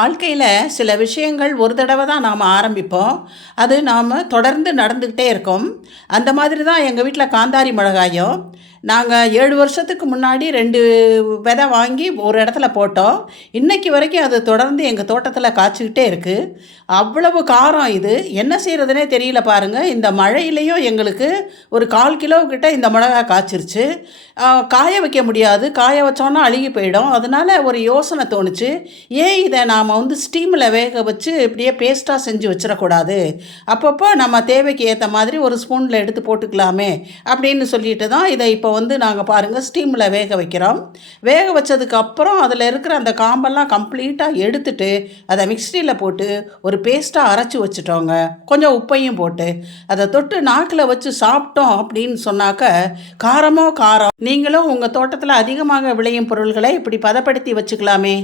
வாழ்க்கையில் சில விஷயங்கள் ஒரு தடவை தான் நாம் ஆரம்பிப்போம். அது நாம் தொடர்ந்து நடந்துக்கிட்டே இருக்கோம். அந்த மாதிரி தான் எங்கள் வீட்டில் காந்தாரி மிளகாயும். நாங்கள் 7 வருஷத்துக்கு முன்னாடி 2 விதை வாங்கி ஒரு இடத்துல போட்டோம். இன்னைக்கு வரைக்கும் அது தொடர்ந்து எங்கள் தோட்டத்தில் காய்ச்சிக்கிட்டே இருக்குது. அவ்வளவு காரம் இது. என்ன செய்கிறதுனே தெரியல பாருங்கள். இந்த மழையிலையும் எங்களுக்கு ஒரு 1/4 கிலோ கிட்ட இந்த மிளகா காய்ச்சிருச்சு. காய வைக்க முடியாது. காய வச்சோன்னா அழுகி போயிடும். அதனால ஒரு யோசனை தோணுச்சு. ஏன் இதை நாம் ஸ்டீமில் வேக வச்சு இப்படியே பேஸ்ட்டாக செஞ்சு வச்சிடக்கூடாது, அப்பப்போ நம்ம தேவைக்கு ஏற்ற மாதிரி ஒரு ஸ்பூனில் எடுத்து போட்டுக்கலாமே அப்படின்னு சொல்லிட்டு தான் இதை இப்போ நாங்கள் பாருங்கள் ஸ்டீமில் வேக வைக்கிறோம். வேக வச்சதுக்கப்புறம் அதில் இருக்கிற அந்த காம்பெல்லாம் கம்ப்ளீட்டாக எடுத்துட்டு அதை மிக்ஸியில் போட்டு ஒரு பேஸ்ட்டாக அரைச்சி வச்சுட்டோங்க. கொஞ்சம் உப்பையும் போட்டு அதை தொட்டு நாக்கில் வச்சு சாப்பிட்டோம் அப்படின்னு சொன்னாக்க காரமோ காரம். நீங்களும் உங்கள் தோட்டத்தில் அதிகமாக விளையும் பொருள்களை இப்படி பதப்படுத்தி வச்சுக்கலாமே.